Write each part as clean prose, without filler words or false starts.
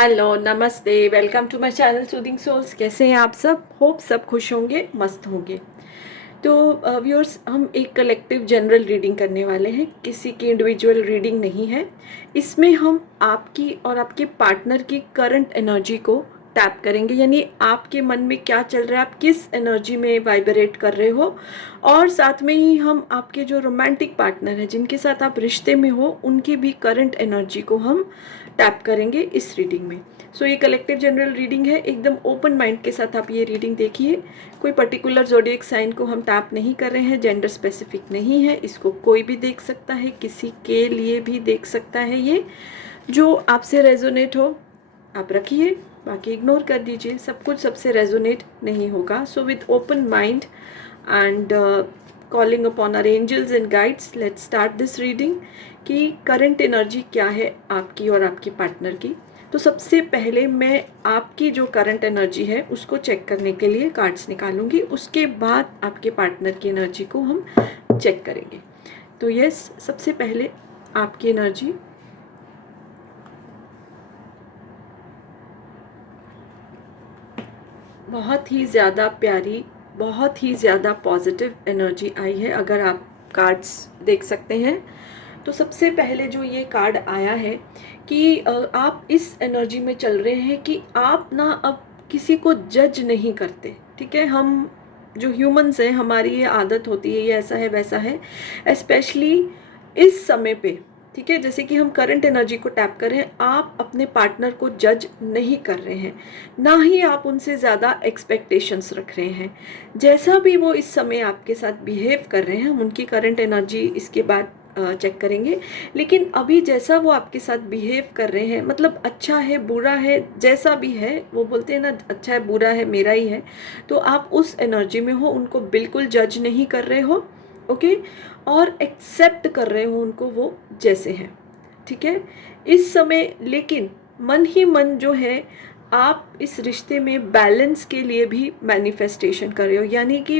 Hello, नमस्ते, welcome to my channel soothing souls. कैसे हैं आप सब? होप सब खुश होंगे, मस्त होंगे। तो व्यूअर्स, हम एक कलेक्टिव जनरल रीडिंग करने वाले हैं, किसी की इंडिविजुअल रीडिंग नहीं है। इसमें हम आपकी और आपके पार्टनर की करंट एनर्जी को टैप करेंगे, यानी आपके मन में क्या चल रहा है, आप किस एनर्जी में वाइब्रेट कर रहे हो। और साथ में ही हम आपके जो रोमांटिक पार्टनर हैं, जिनके साथ आप रिश्ते में हो, उनकी भी करंट एनर्जी को हम टैप करेंगे इस रीडिंग में। सो ये कलेक्टिव जनरल रीडिंग है, एकदम ओपन माइंड के साथ आप ये रीडिंग देखिए। कोई पर्टिकुलर ज़ोडिएक साइन को हम टैप नहीं कर रहे हैं, जेंडर स्पेसिफिक नहीं है, इसको कोई भी देख सकता है, किसी के लिए भी देख सकता है। ये जो आपसे रेजोनेट हो आप रखिए, बाकी इग्नोर कर दीजिए, सब कुछ सबसे रेजोनेट नहीं होगा। So with open mind and calling upon our angels and guides, let's start this reading कि करंट एनर्जी क्या है आपकी और आपकी पार्टनर की। तो सबसे पहले मैं आपकी जो करंट एनर्जी है उसको चेक करने के लिए कार्ड्स निकालूंगी, उसके बाद आपके पार्टनर की एनर्जी को हम चेक करेंगे। तो यस, सबसे पहले आपकी एनर्जी। बहुत ही ज़्यादा प्यारी, बहुत ही ज़्यादा पॉजिटिव एनर्जी आई है, अगर आप कार्ड्स देख सकते हैं। तो सबसे पहले जो ये कार्ड आया है कि आप इस एनर्जी में चल रहे हैं कि आप ना अब किसी को जज नहीं करते। ठीक है, हम जो ह्यूमंस हैं, हमारी ये आदत होती है, ये ऐसा है वैसा है, स्पेशली इस समय पे। ठीक है, जैसे कि हम करंट एनर्जी को टैप कर रहे हैं, आप अपने पार्टनर को जज नहीं कर रहे हैं, ना ही आप उनसे ज़्यादा एक्सपेक्टेशंस रख रहे हैं। जैसा भी वो इस समय आपके साथ बिहेव कर रहे हैं, हम उनकी करंट एनर्जी इसके बाद चेक करेंगे। लेकिन अभी जैसा वो आपके साथ बिहेव कर रहे हैं, मतलब अच्छा है बुरा है, जैसा भी है, वो बोलते हैं ना, अच्छा है बुरा है मेरा ही है, तो आप उस एनर्जी में हो, उनको बिल्कुल जज नहीं कर रहे हो। ओके, और एक्सेप्ट कर रहे हो उनको वो जैसे हैं। ठीक है, इस समय लेकिन मन ही मन जो है, आप इस रिश्ते में बैलेंस के लिए भी मैनिफेस्टेशन कर रहे हो, यानी कि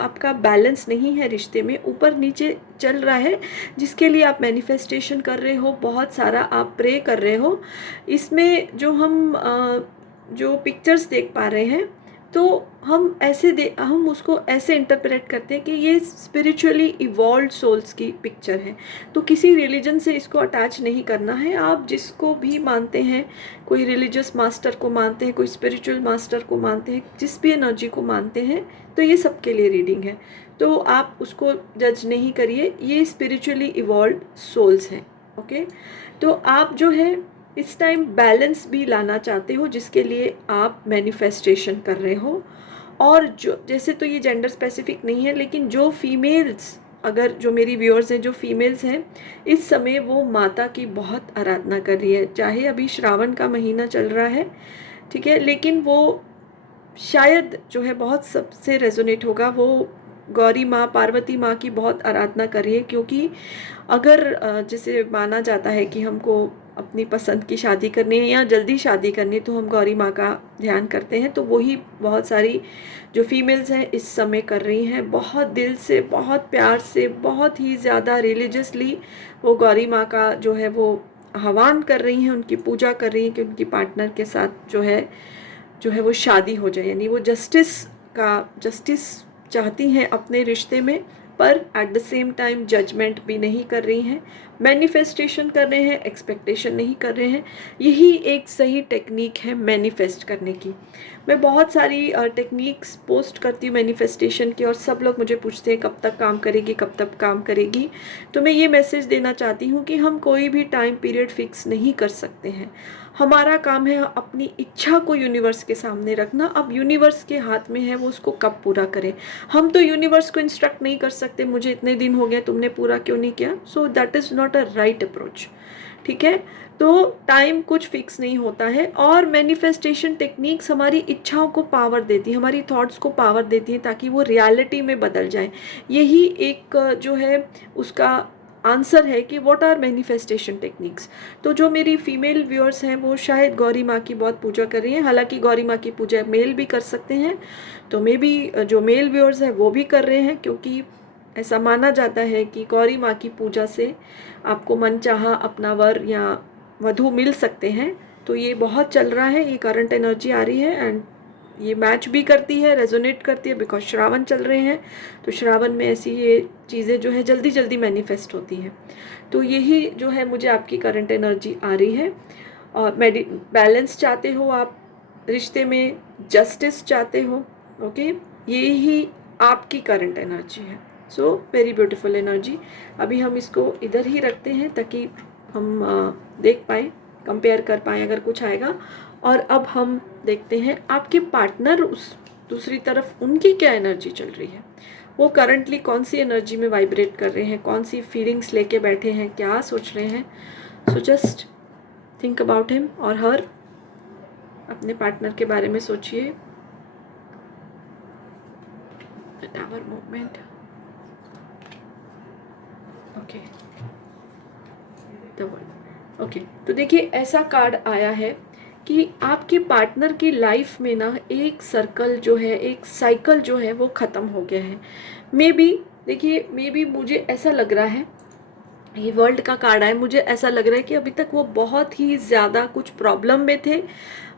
आपका बैलेंस नहीं है रिश्ते में, ऊपर नीचे चल रहा है, जिसके लिए आप मैनिफेस्टेशन कर रहे हो, बहुत सारा आप प्रे कर रहे हो। इसमें जो हम जो पिक्चर्स देख पा रहे हैं, तो हम उसको ऐसे इंटरप्रेट करते हैं कि ये स्पिरिचुअली इवॉल्व सोल्स की पिक्चर है। तो किसी रिलीजन से इसको अटैच नहीं करना है, आप जिसको भी मानते हैं, कोई रिलीजियस मास्टर को मानते हैं, कोई स्पिरिचुअल मास्टर को मानते हैं, जिस भी एनर्जी को मानते हैं, तो ये सबके लिए रीडिंग है। तो आप उसको जज नहीं करिए, ये स्पिरिचुअली इवॉल्व सोल्स हैं। ओके, तो आप जो है इस टाइम बैलेंस भी लाना चाहते हो, जिसके लिए आप मैनिफेस्टेशन कर रहे हो। और जो जैसे, तो ये जेंडर स्पेसिफिक नहीं है, लेकिन जो फीमेल्स, अगर जो मेरी व्यूअर्स हैं जो फीमेल्स हैं, इस समय वो माता की बहुत आराधना कर रही है, चाहे अभी श्रावण का महीना चल रहा है। ठीक है, लेकिन वो शायद जो है बहुत सबसे रेजोनेट होगा, वो गौरी माँ, पार्वती माँ की बहुत आराधना कर रही है। क्योंकि अगर जैसे माना जाता है कि हमको अपनी पसंद की शादी करनी है या जल्दी शादी करनी है, तो हम गौरी माँ का ध्यान करते हैं। तो वही बहुत सारी जो फीमेल्स हैं इस समय कर रही हैं, बहुत दिल से, बहुत प्यार से, बहुत ही ज़्यादा रिलीजियसली वो गौरी माँ का जो है वो आह्वान कर रही हैं, उनकी पूजा कर रही हैं कि उनकी पार्टनर के साथ जो है वो शादी हो जाए, यानी वो जस्टिस चाहती हैं अपने रिश्ते में, पर at the same time judgement भी नहीं कर रही हैं, मैनिफेस्टेशन कर रहे हैं, एक्सपेक्टेशन नहीं कर रहे हैं। यही एक सही टेक्निक है मैनिफेस्ट करने की। मैं बहुत सारी टेक्निक्स पोस्ट करती हूँ मैनिफेस्टेशन की, और सब लोग मुझे पूछते हैं कब तक काम करेगी, कब तक काम करेगी। तो मैं ये मैसेज देना चाहती हूँ कि हम कोई भी टाइम पीरियड फिक्स नहीं कर सकते हैं। हमारा काम है अपनी इच्छा को यूनिवर्स के सामने रखना। अब यूनिवर्स के हाथ में है वो उसको कब पूरा करे। हम तो यूनिवर्स को इंस्ट्रक्ट नहीं कर सकते, मुझे इतने दिन हो गए, तुमने पूरा क्यों नहीं किया। So that is not a right approach. ठीक है, तो टाइम कुछ फिक्स नहीं होता है, और मैनिफेस्टेशन टेक्निक्स हमारी इच्छाओं को पावर देती है, हमारी थॉट्स को पावर देती है, ताकि वो रियलिटी में बदल जाए। यही एक जो है उसका आंसर है कि व्हाट आर मैनिफेस्टेशन टेक्निक्स। तो जो मेरी फीमेल व्यूअर्स हैं वो शायद गौरी माँ की बहुत पूजा कर रही हैं, हालांकि गौरी माँ की पूजा मेल भी कर सकते हैं, तो मे बी जो मेल व्यूअर्स हैं वो भी कर रहे हैं, क्योंकि ऐसा माना जाता है कि गौरी माँ की पूजा से आपको मनचाहा अपना वर या वधू मिल सकते हैं। तो ये बहुत चल रहा है, ये करंट एनर्जी आ रही है एंड ये मैच भी करती है, रेजोनेट करती है, बिकॉज श्रावण चल रहे हैं। तो श्रावण में ऐसी ये चीज़ें जो है जल्दी जल्दी मैनिफेस्ट होती हैं। तो यही जो है मुझे आपकी करंट एनर्जी आ रही है। और बैलेंस चाहते हो आप रिश्ते में, जस्टिस चाहते हो, ओके, यही आपकी करंट एनर्जी है। So very beautiful energy. अभी हम इसको इधर ही रखते हैं ताकि हम देख पाएँ, कंपेयर कर पाएँ अगर कुछ आएगा। और अब हम देखते हैं आपके पार्टनर उस दूसरी तरफ, उनकी क्या एनर्जी चल रही है, वो करंटली कौन सी एनर्जी में वाइब्रेट कर रहे हैं, कौन सी फीलिंग्स लेके बैठे हैं, क्या सोच रहे हैं। So just think about him और हर, अपने पार्टनर के बारे में सोचिए। Tower movement, okay, okay. तो देखिए ऐसा कार्ड आया है कि आपके पार्टनर की लाइफ में ना एक सर्कल जो है, एक साइकिल जो है वो ख़त्म हो गया है। मे बी, देखिए मे बी मुझे ऐसा लग रहा है, ये वर्ल्ड का कार्ड है, मुझे ऐसा लग रहा है कि अभी तक वो बहुत ही ज़्यादा कुछ प्रॉब्लम में थे।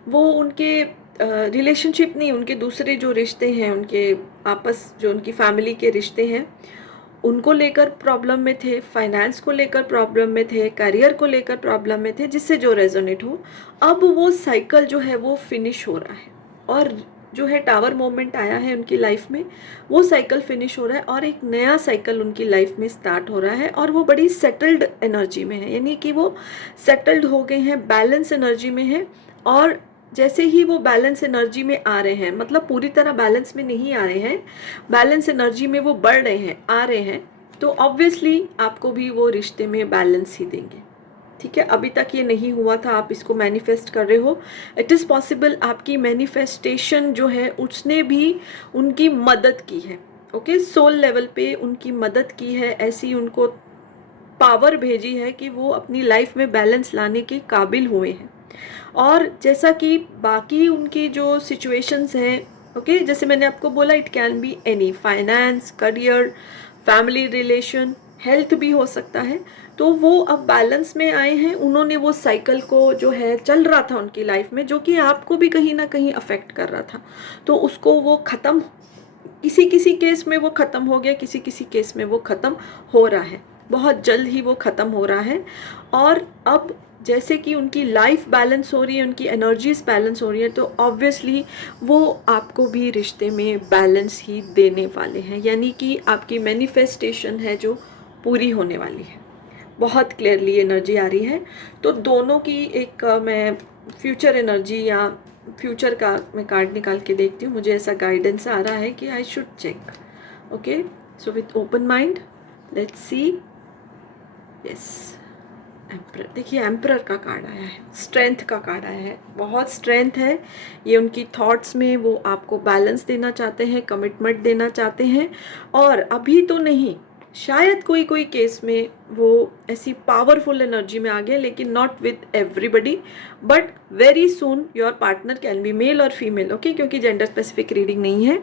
वो उनके रिलेशनशिप नहीं, उनके दूसरे जो रिश्ते हैं, उनके आपस जो उनकी फैमिली के रिश्ते हैं, उनको लेकर प्रॉब्लम में थे, फाइनेंस को लेकर प्रॉब्लम में थे, करियर को लेकर प्रॉब्लम में थे, जिससे जो रेजोनेट हो। अब वो साइकिल जो है वो फिनिश हो रहा है और जो है टावर मोमेंट आया है उनकी लाइफ में, वो साइकिल फिनिश हो रहा है और एक नया साइकिल उनकी लाइफ में स्टार्ट हो रहा है। और वो बड़ी सेटल्ड एनर्जी में है, यानी कि वो सेटल्ड हो गए हैं, बैलेंस एनर्जी में है। और जैसे ही वो बैलेंस एनर्जी में आ रहे हैं, मतलब पूरी तरह बैलेंस में नहीं आ रहे हैं, बैलेंस एनर्जी में वो बढ़ रहे हैं, आ रहे हैं, तो ऑब्वियसली आपको भी वो रिश्ते में बैलेंस ही देंगे। ठीक है, अभी तक ये नहीं हुआ था, आप इसको मैनिफेस्ट कर रहे हो, इट इज़ पॉसिबल आपकी मैनिफेस्टेशन जो है उसने भी उनकी मदद की है। ओके, सोल लेवल पे उनकी मदद की है, ऐसी उनको पावर भेजी है कि वो अपनी लाइफ में बैलेंस लाने के काबिल हुए हैं। और जैसा कि बाकी उनकी जो सिचुएशंस हैं, ओके, जैसे मैंने आपको बोला, it can be any, finance, career, family relation, health भी हो सकता है। तो वो अब बैलेंस में आए हैं, उन्होंने वो साइकिल को जो है चल रहा था उनकी लाइफ में, जो कि आपको भी कहीं ना कहीं अफेक्ट कर रहा था, तो उसको वो ख़त्म, किसी किसी केस में वो ख़त्म हो गया, किसी किसी केस में वो ख़त्म हो रहा है, बहुत जल्द ही वो ख़त्म हो रहा है। और अब जैसे कि उनकी लाइफ बैलेंस हो रही है, उनकी एनर्जीज बैलेंस हो रही है, तो ऑब्वियसली वो आपको भी रिश्ते में बैलेंस ही देने वाले हैं, यानी कि आपकी मैनिफेस्टेशन है जो पूरी होने वाली है। बहुत क्लियरली एनर्जी आ रही है। तो दोनों की एक मैं फ्यूचर एनर्जी या फ्यूचर का मैं कार्ड निकाल के देखती हूँ, मुझे ऐसा गाइडेंस आ रहा है कि I should check. Okay, so with open mind let's see. Yes, emperor, देखिए एम्परर का कार्ड आया है, स्ट्रेंथ का कार्ड आया है, बहुत स्ट्रेंथ है। ये उनकी थॉट्स में वो आपको बैलेंस देना चाहते हैं, कमिटमेंट देना चाहते हैं। और अभी तो नहीं, शायद कोई कोई केस में वो ऐसी पावरफुल एनर्जी में आ गए, लेकिन not with everybody, but very soon your partner can be male और फीमेल, ओके, क्योंकि जेंडर स्पेसिफिक रीडिंग नहीं है,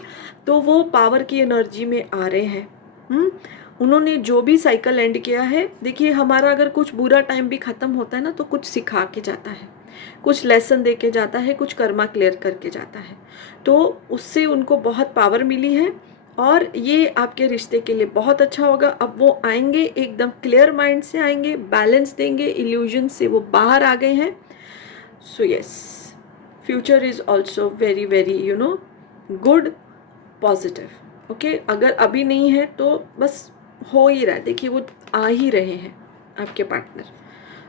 तो वो पावर की एनर्जी में आ रहे हैं। उन्होंने जो भी साइकिल एंड किया है, देखिए हमारा अगर कुछ बुरा टाइम भी ख़त्म होता है ना, तो कुछ सिखा के जाता है, कुछ लेसन दे के जाता है, कुछ कर्मा क्लियर करके जाता है, तो उससे उनको बहुत पावर मिली है और ये आपके रिश्ते के लिए बहुत अच्छा होगा। अब वो आएंगे एकदम क्लियर माइंड से आएंगे, बैलेंस देंगे, इल्यूजन से वो बाहर आ गए हैं। So yes, future is also very very good, positive. Okay, अगर अभी नहीं है तो बस हो ही रहा है, देखिए वो आ ही रहे हैं आपके पार्टनर।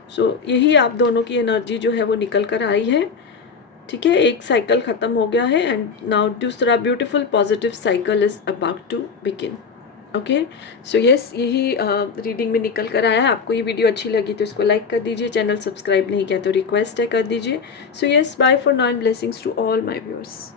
सो यही आप दोनों की एनर्जी जो है वो निकल कर आई है। ठीक है, एक साइकिल ख़त्म हो गया है एंड नाउ दूसरा beautiful positive cycle is about to begin. Okay, so yes, यही रीडिंग में निकल कर आया है। आपको ये वीडियो अच्छी लगी तो इसको लाइक कर दीजिए, चैनल सब्सक्राइब नहीं किया तो रिक्वेस्ट है कर दीजिए। So yes, bye for now and blessings to all my viewers.